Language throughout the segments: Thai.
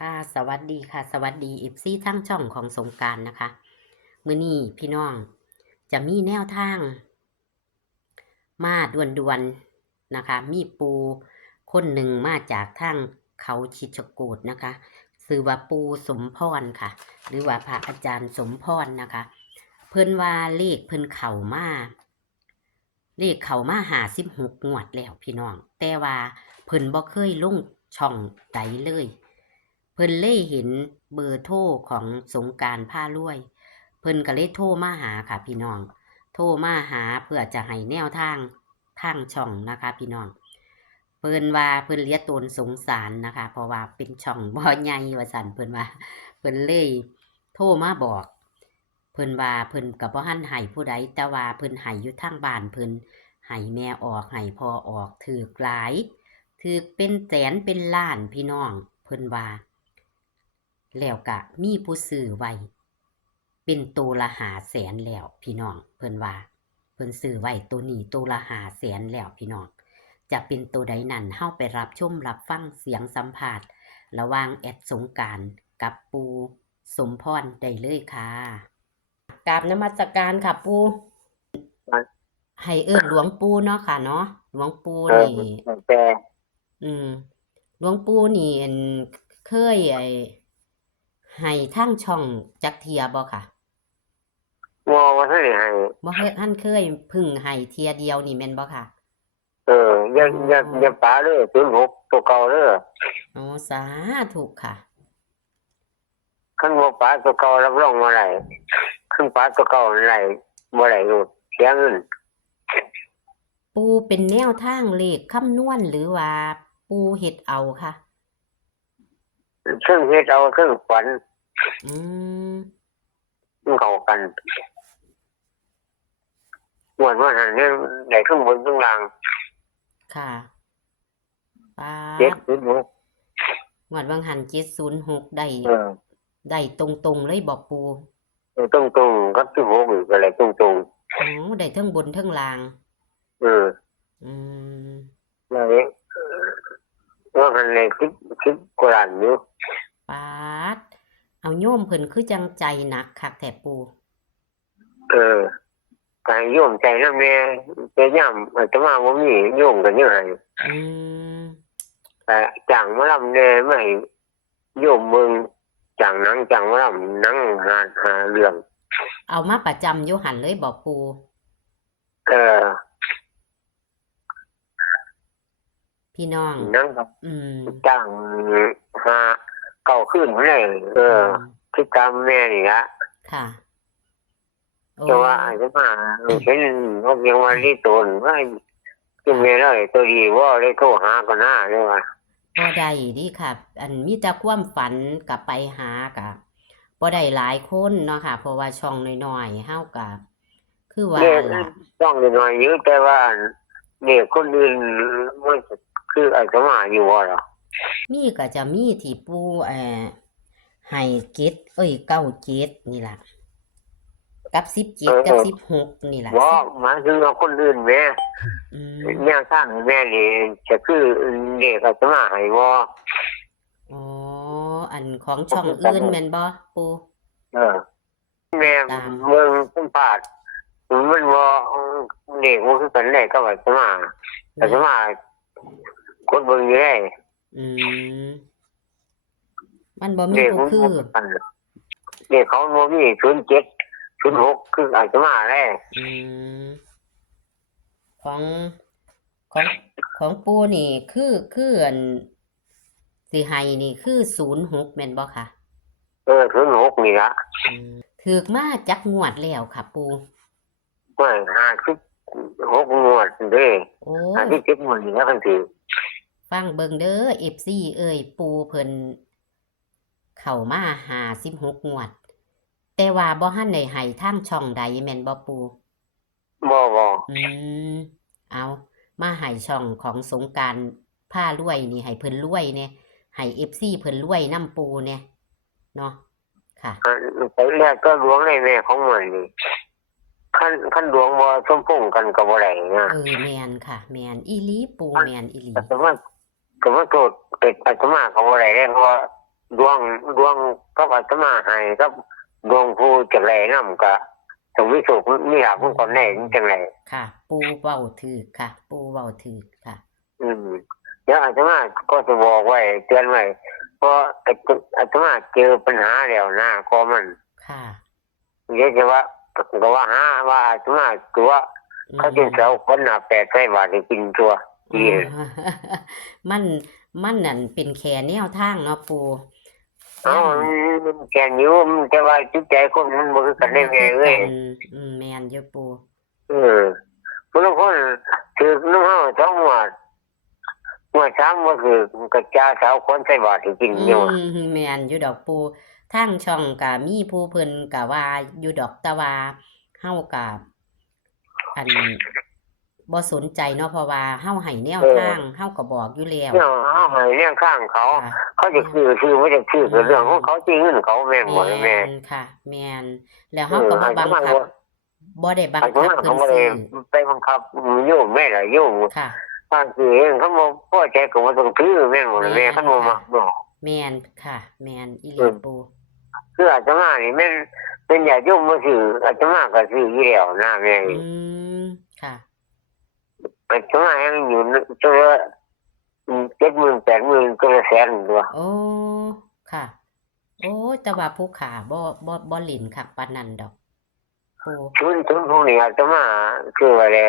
ค่ะสวัสดีค่ะสวัสดี FC ทั้งช่องของสงกรานต์นะคะมื้อนี้พี่น้องจะมีแนวทางมาด่วนๆนะคะมีปูคนหนึ่งมาจากทางเขาคิชกูฏนะคะชื่อว่าปูสมพรค่ะหรือว่าพระอาจารย์สมพรนะคะเพิ่นว่าเลขเพิ่นเข้ามา56งวดแล้วพี่น้องแต่ว่าเพิ่นบ่เคยลงช่องใดเลยเพิ่นเลยเห็นเบอร์โทรของสงกรานต์พารวยเพิ่นก็เลยโทรมาหาค่ะพี่น้องโทรมาหาเพื่อจะให้แนวทางช่องนะคะพี่น้องเพิ่นว่าเพิ่นเหลือตนสงสารนะคะเพราะว่าเป็นช่องบ่ใหญ่ว่าซั่นเพิ่นว่าเพิ่นเลยโทรมาบอกเพิ่นว่าเพิ่นก็บ่ทันให้ผู้ใดแต่ว่าเพิ่นให้อยู่ทางบ้านเพิ่นให้แม่ออกให้พ่อออกถูกหลายถูกเป็นแสนเป็นล้านพี่น้องเพิ่นว่าแล้วก็มีผู้ซื้อไว้เป็นตัวละ500,000แล้วพี่น้องเพิ่นว่าเพิ่นซื้อไว้ตัวนี้ตัวละ500,000แล้วพี่น้องจะเป็นตัวใดนั้นเฮาไปรับชมรับฟังเสียงสัมภาษณ์ระหว่างแอดสงกรานต์กับปูสมพรได้เลยค่ะกราบนมัสการค่ะปูให้เอิ้นหลวงปู่เนาะค่ะเนาะหลวงปู่นี่แต่อืมหลวงปู่นี่อั่นเคยให้ทางช่องจักเที่ยบ่ค่ะว่าท่านให้บ่เคยท่านเคยพึ่งให้เที่ยเดียวนี่แม่นบ่ค่ะอย่าอ๋ออย่าป๋าเด้อ06ตัวเก่าเด้ออ๋อสาธุค่ะคันบ่ป๋าตัวเก่ารับรองบ่ได้คันป๋าตัวเก่าได้บ่ได้รูดเสียเงินปูเป็นแนวทางเลขคำนวณหรือว่าปูเฮ็ดเอาค่ะเครื่องเฮ็ดเอาเครื่องฝันอืมมันเข้ากันงวดว่าหันเนี่ยได้เครื่องบนเครื่องล่างค่ะป๊าด706งวดวังหัน706ได้ เออได้ตรงๆเลยบอกปูตรงๆกับ16อีกอะไรตรงอ๋อได้เทิงบนเทิงล่างๆอืมแล้วว่าหันในคลิปกว่าล้านอยู่ป๊าดเอาโยมเพิ่นคือจังใจหนักคักแท้ปูเออการโยมใจนำแน่แต่ยามอาตมาบ่มีโยมก็ยังให้ อืมแต่จ้างหมาลำเนี่ยไม่โยมมึงจ้างหนังจ้างหมาลำหนังหาเรื่องเอามาประจำอยู่หันเลยบอกปูเออพี่น้องหนังครับอืมจ้างหาเก่าขึ้นมาเลยคิดตามแม่นี่ละค่ะโอ้แต่ว่าอาจจะมาเห็นนกยังวันที่ตนว่าจึงไม่ได้ตัวดีว่าได้โทรหาก็น่าเลยว่าบ่ได้ดิค่ะ อันมีแต่ความฝันกับไปหากับบ่ได้หลายคนเนาะค่ะ เพราะว่าช่องน้อยๆเฮาก็คือว่าเด็กล่ะต้องหน่อยเยอะแต่ว่าเด็กคนอื่นมันคืออาจจะมาอยู่ว่าหรอมีก็จะมีที่ปูให้เจ็ดเอ้ยเก้าเจ็ดนี่ล่ะกับ17กับ16นี่ล่ะว่าหมายถึงว่าคนอื่นแม่ อืมแนวทางแม่นี่จะคือเด็กอาจจะมาให้ว่าอ๋ออันของช่องอื่นแม่นบ่ปูเออแม่ตามเมืองสัมภาษณ์มันว่าเด็กมันคือกันได้ก็อาจจะมาอาจจะมาคนเบิ่งอยู่ได้อืมมันบ่มีเด็กผู้มันคือเด็กเขาบ่มี07 06คืออาจจะมาได้อืมของของของปูนี่คืออันสิให้นี่คือ06แม่นบ่ค่ะ06นี่ละถูกมาจักงวดแล้วค่ะปูว่า56งวดเด้โอ้ย57งวดนี่แล้วกันสิ ฟังเบิ่งเด้อ FC เอ้ยปูเพิ่นเข้ามา56งวด แต่ว่าบ่ทันได้ให้ทางช่องใดแม่นบ่ปู บ่อืมเอามาให้ช่องของสงกรานต์พารวยนี่ให้เพิ่นรวยแหน่ให้ FC เพิ่นรวยนำปูแหน่เนาะค่ะไปแรกก็หลวงในแม่ของมันนี่ขั้นหลวงบ่สมพงษ์กันก็บ่ได้นะ แม่นค่ะแม่นอีหลีปูแม่นอีหลีอาตมาก็มาโทษเป็ดอาตมาก็บ่ได้เด้เพราะว่า ดวงดวงก็อาตมาให้กับดวงผู้จังไรนำก็ต้องวิสุขมีหาผู้คนแน่จังไร ค่ะ ปูเว้าถูกค่ะ ปูเว้าถูกค่ะ อืมเดี๋ยวอาตมาก็จะบอกไว้เตือนไว้เพราะอาตมาเจอปัญหาแล้วนะก็มัน ค่ะ เดี๋ยวจะว่าก็ว่าหาว่าอาตมาตัวเขาจึงเสาคนหน้าแปดใส่บาทให้กินตัว อื ดี ม มันมันนั่นเป็นแค่แนวทางเนาะปู เอ้ามันแค่นิ้วมันจะว่าจิตใจคนมันบ่คือกันได้แม่เอ้ย แม่นอยู่ปู ผู้ลางคนถือน้ำเฮา2งวด3ก็คือกระจาเสาคนใส่บาทให้กินอยู่ แม่นอยู่ดอกปูทางช่องก็มีผู้เพิ่นก็ว่าอยู่ดอกแต่ว่าเฮาก็อันบ่สนใจเนาะเพราะว่าเฮาให้แนวทางเฮาก็บอกอยู่แล้ว เนี่ยเฮาให้เรื่องข้างเขา ค่ะ เขาจะซื้อบ่จะซื้อก็เรื่องของเขาจริงเงินเขาแม่นบ่แม่ นค่ะ แม่นแล้วเฮาก็บ่บังคับบ่ได้บัง อาจ คับ จะ เพิ่ เขา น บ่ได้ ซื้อ ไปบังคับโยมแม่ล่ะโยม ค่ะ บางทีเองเขาบ่พอใจก็บ่ต้องซื้อแม่นบ่แม่คันบ่มักบ่ แม่นค่ะ แม่นอีหลีปู คืออาตมานี่แม่นเป็นญาติโยมบ่ซื้ออาตมาก็ซื้ออยู่แล้วนะแม่ ค่ะ อาตมายังอยู่ตัวละ70,000 80,000ก็ละแสนตัว โอ้ค่ะ โอ้แต่ว่าผู้ขาบ่หลินคักปานนั้นดอกปู ทุนพวกนี้อาตมาคือว่าแหละ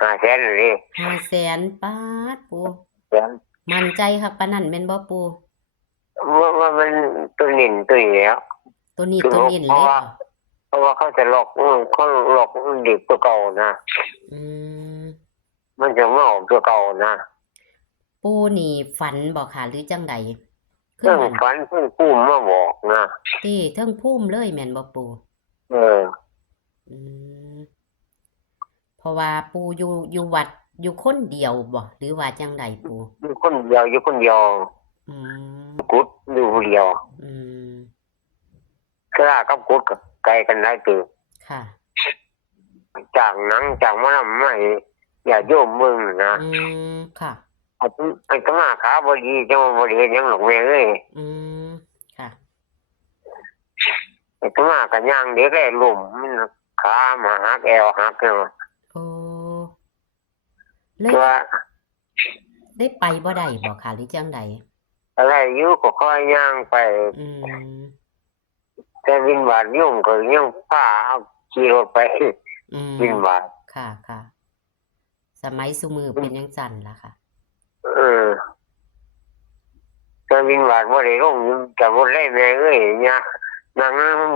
500,000นี่ 500,000ปาดปู แสน มั่นใจคักปานนั้นแม่นบ่ปู ว่ามันตัวนินตัวนี้แล้ว ตัวนี้ คือ ตัวนี้เลยบ่ เพราะว่าเขาจะหลอกเขาหลอกเด็กตัวเก่านะ อืม มันจะไม่ออกตัวเก่านะ ปูนี่ฝันบ่ค่ะหรือจังใด เรื่องฝันเพิ่งกู้มาบอกนะ ที่เทิงภูมิเลยแม่นบ่ปู เออ อืมเพราะว่าปูอยู่วัดอยู่คนเดียวบ่หรือว่าจังใดปู อยู่คนเดียว อืม กุดอยู่คนเดียว อืม กล้ากับกุดกับไกลกันได้คือ ค่ะ จากหนังจากมันไม่อย่าโยมมึงนะ ค่ะ ไอ้ตมาขาบดีจะมาบริเห็นยังหลงแม่เอ้ย ค่ะ ไอ้ตมากันย่างเด็กไอ้หลุมมันขามาหักแอวหักเนาะ โอ้เลย ตัว ได้ไปบ่ได้บ่ค่ะหรือจังใด อะไรอยู่ก็ค่อยย่างไป อืม แต่วินบาทยุ่งก็ยังผ้าเอาขี่รถไป อืม วินบาท ค่ะค่ะ สมัยซุมือเป็นจังซั่นล่ะค่ะ เออแต่วินบาทบ่ได้ลงจากรถได้แม่เอ้ยเนี่ยนั่ง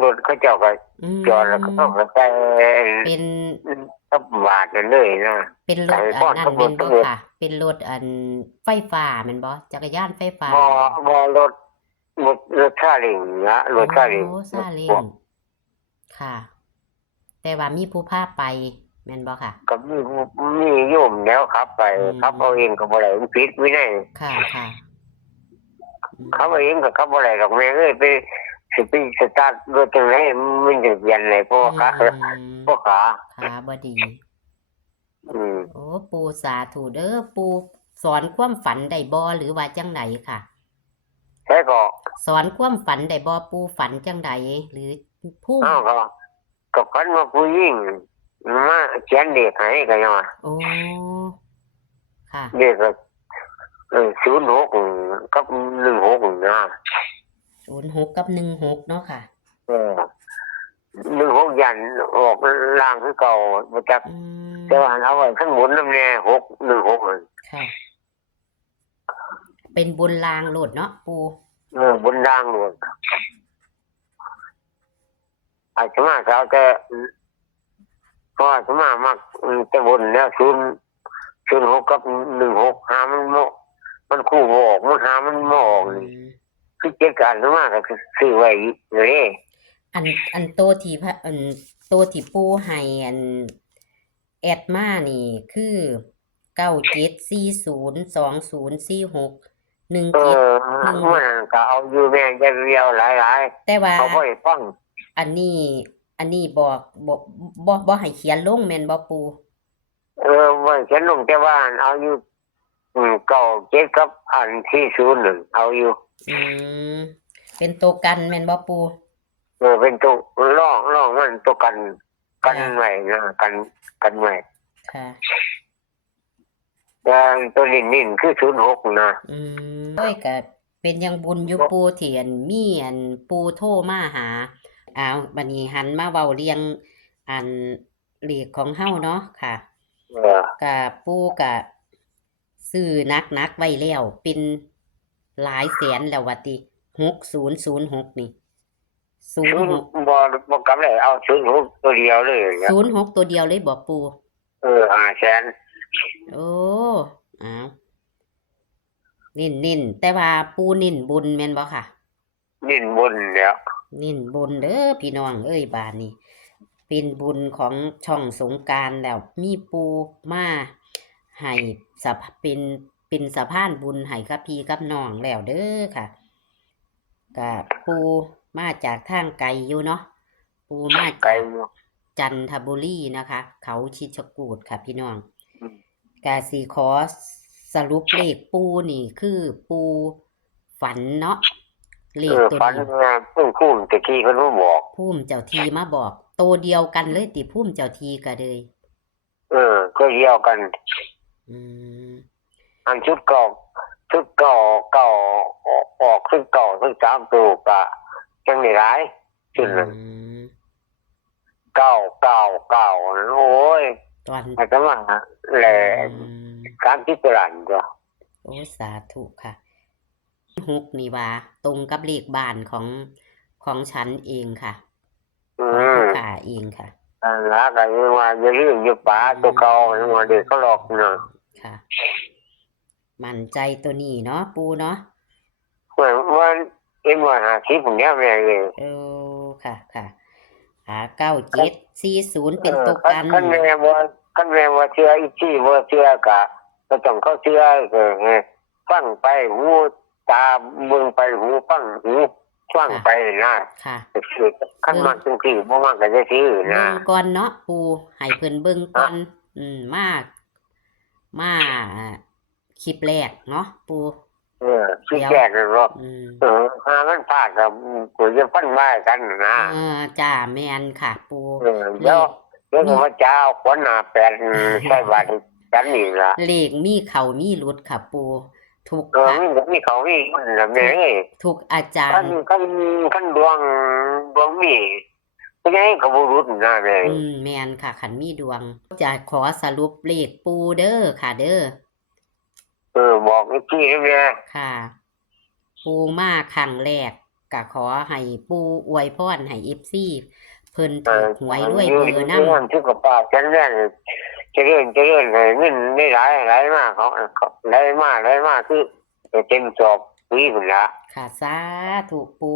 รถเขาเจ้าก็จอดแล้วก็ต้องไป เป็น กับบาทนั่นเลยนะ เป็นรถ ไป อัน ก่อน นั้น ตำรว แม่ จ นบ่ ตำรวจ ค่ะ เป็นรถอันไฟฟ้าแม่นบ่จักรยานไฟฟ้า บ่รถซาเล้งนะรถซาเล้ง โอ้ซาเล้งค่ะ แต่ว่ามีผู้พาไปแม่นบ่ค่ะ ก็มีโยมแล้วครับไปครับเอาเองก็บ่ได้มันผิดวินัย ค่ะค่ะ ขับเอาเองก็ขับบ่ได้ดอกแม่เอ้ยไปสิไปสตาร์ทรถจังไดมันจะเปลี่ยนเลยเพราะว่าขา เพราะขา ขาบ่ดี อืม โอ้ปูสาธุเด้อปูสอนความฝันได้บ่หรือว่าจังไดค่ะ แล้วก็ สอนความฝันได้บ่ปูฝันจังใดหรือผู้ อ้าวก็พันมาผู้หญิงมาเขียนเด็กให้ก็ยังว่า โอ้ค่ะ เด็กก็06กับ16นะ 06กับ16เนาะค่ะ เออ16ยันออกล่างคือเก่าบ่จัก อืม แต่ว่าเอาไว้ข้างบนนำแน่616นั่น ค่ะ เป็นบนรางโลดเนาะปู บนล่างนู่นอาจจะมาเขาแต่เพราะอาจจะมามักจะบนแล้ว06กับ16หามันคู่บ่ออกมันหามันบ่ออกนี่คือเจ็ดการมากก็ซื้อไว้เลย อันโตที่โตที่ปูให้อันแอดมานี่คือ97402046 เออ 17 มันก็เอาอยู่แม่จะเรียวหลาย แต่ว่า ๆเขาบ่ให้ฟัง อันนี้บอกบ่ให้เขียนลงแม่นบ่ปู ว่าฉันลงแต่ว่าเอาอยู่เก่าเจ็ดกับอันที่01เอาอยู่ อืมเป็นตัวกันแม่นบ่ปูเป็นตัวล่องมันตัวกันค่ะไว้นะกันไว้ค่ะแต่ตัวนิ่นๆคือ06นะอืมโอ้ยก็เป็นยังบุญอยู่ปูที่อันมีอันปูโทรมาหาอ้าวบัดนี้หันมาเว้าเรื่องอันเลขของเฮาเนาะค่ะเออก็ปูก็ซื้อนักๆไว้แล้วเป็นหลายแสนแล้วว่าติ6006นี่ศูนย์06 บ่กลับเลยเอา06ตัวเดียวเลยครับ06ตัวเดียวเลยบ่ปู 500,000โอ้อ้าวนิ่นแต่ว่าปูนิ่นบุญแม่นบ่ค่ะ นิ่นบนแล้วนิ่นบุญเด้อพี่น้องเอ้ยบาดนี้เป็นบุญของช่องสงกรานต์แล้วมีปูมาให้เป็นสะพานบุญให้กับพี่กับน้องแล้วเด้อค่ะก็ปูมาจากทางไกลอยู่เนาะปูมาไกลจากอยู่จันทบุรีนะคะ เขาชิดชกูฏค่ะพี่น้อง อืมกาสีขอสรุปเลขปูนี่คือปูฝันเนาะเลขตัวฝันนี้ว่าเพิ่งคุ้มตะกี้เพิ่นมาบอกพุ่มเจ้าทีมาบอกโตวเดียวกันเลยติพุ่มเจ้าทีก็เลย ก็เดียวกันอืมอันชุดเก่าออกชุดเก่าชุด3ตัวก็จังได้หลายชุอืดนั้นม999โอ้ยตอนอาตมาแหละอืมการพิจารณาจ้ะโอ้สาธุค่ะหกนี่ว่าตรงกับเลขบ้านของฉันเองค่ะ อืของผู้มขาเองค่ะอันละก็ยังว่าอย่าลืมอยู่ป่าตัวเก่ายังว่าเด็กเขาหลอกเนาะค่ะ มั่นใจตัวนี้เนาะปูเนาะเหมือนว่าว่า50ผมเนี่ยแม่เลยเออค่ะค่ะ9740เป็นตัวกันคันแม่บ่เชื่ออีกที่บ่เชื่อกะก็ต้องเข้าเชื่อฟังไปหูตาเบิ่งไปหูฟังหูฟังไปนะค่ะคือคันมักจังซี่บ่มักก็จะซื้อนะ เบิ่งก่อนเนาะปูให้เพิ่นเบิ่งก่อนมาคลิปแรกเนาะปูคิดแยกกันว่าอืมหามันพลาดกับกูจะฟันไม้กันนะจ้าแม่นค่ะปูเดี๋ยวก็ว่าเจ้าคนหน้าแปลนใส่บาตรกันนี่ล่ะเลขมีเข้ามีหลุดค่ะปูทุกมีเขามีคนน่ะแม่เอ้ยทุกอาจารย์คันดวงมีเป็นไงก็บ่รู้นะแม่แม่นค่ะคันมีดวงจะขอสรุปเลขปูเด้อค่ะเด้อบอกอีกทีนะแม่ค่ะ ปูมาครั้งแรกก็ขอให้ปูอวยพรให้ FC เพิ่นถูกหวยด้วยเบอร์นำสุขภาพแข็งแรงเจริญให้เงินได้หลายมากเขาได้มากคือเต็มสอบปีพุ่นละค่ะสาธุปู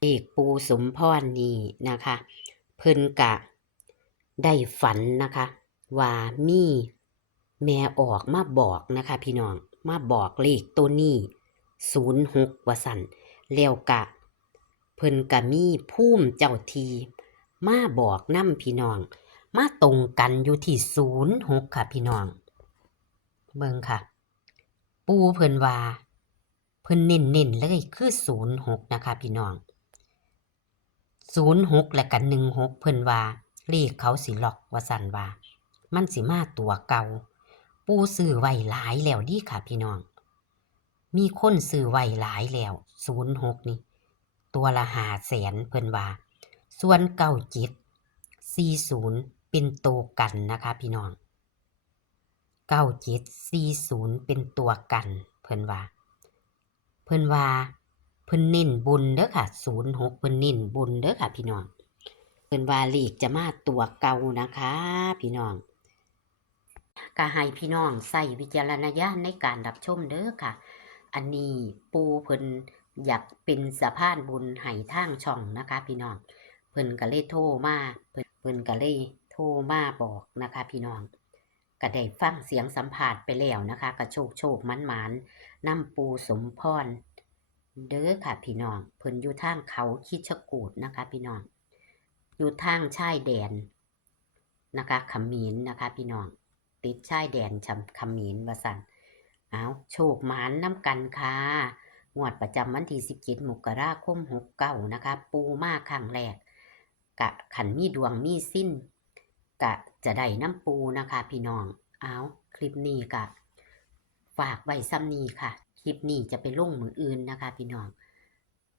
เลขปูสมพรนี่นะคะ เพิ่นกะได้ฝันนะคะ ว่ามีแม่ออกมาบอกนะคะ พี่น้องมาบอกเลขตัวนี้06ว่าสั่นแล้วกะ เพิ่นกะมีภูมิเจ้าทีมาบอกนำพี่น้อง มาตรงกันอยู่ที่06ค่ะพี่น้อง เบิ่งค่ะ ปูเพิ่นว่าเพิ่นเน้นๆเลยคือ06นะคะพี่น้อง06และก็16เพิ่นว่าเลขเขาสิล็อกว่าซั่นว่ามันสิมาตัวเก่าปูซื้อไว้หลายแล้วดีค่ะพี่น้องมีคนซื้อไว้หลายแล้ว06นี่ตัวละ500,000เพิ่นว่าส่วน9740เป็นตัวกันนะคะพี่น้อง9740เป็นตัวกันเพิ่นว่าเพิ่นเน้นบุญเด้อค่ะ06เพิ่นเน้นบุญเด้อค่ะพี่น้องเพิ่นว่าเลขจะมาตัวเก่านะคะพี่น้องก็ให้พี่น้องใส่วิจารณญาณในการรับชมเด้อค่ะอันนี้ปูเพิ่นอยากเป็นสะพานบุญให้ทางช่องนะคะพี่น้องเพิ่นก็เลยโทรมาเพิ่นก็เลยโทรมาบอกนะคะพี่น้องก็ได้ฟังเสียงสัมภาษณ์ไปแล้วนะคะก็โชคมันนำปูสมพรเด้อค่ะพี่น้องเพิ่นอยู่ทางเขาคิดชะกูดนะคะพี่น้องอยู่ทางชายแดนนะคะเขมรนะคะพี่น้องติดชายแดนเขมรว่าซั่นเอาโชคหมานนำกันค่ะ งวดประจำวันที่17 มกราคม 69นะคะปูมาครั้งแรกกะขันมีดวงมีสิ้นกะจะได้น้ำปูนะคะพี่น้องเอาคลิปนี้กะฝากไว้ซ้ำนี้ค่ะคลิปนี้จะไปลงมืออื่นนะคะพี่น้อง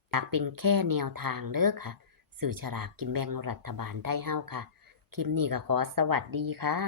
อยากเป็นแค่แนวทางเด้อค่ะสื่อฉลากกินแบ่งรัฐบาลได้เฮ้าค่ะคลิปนี้ก็ขอสวัสดีค่ะ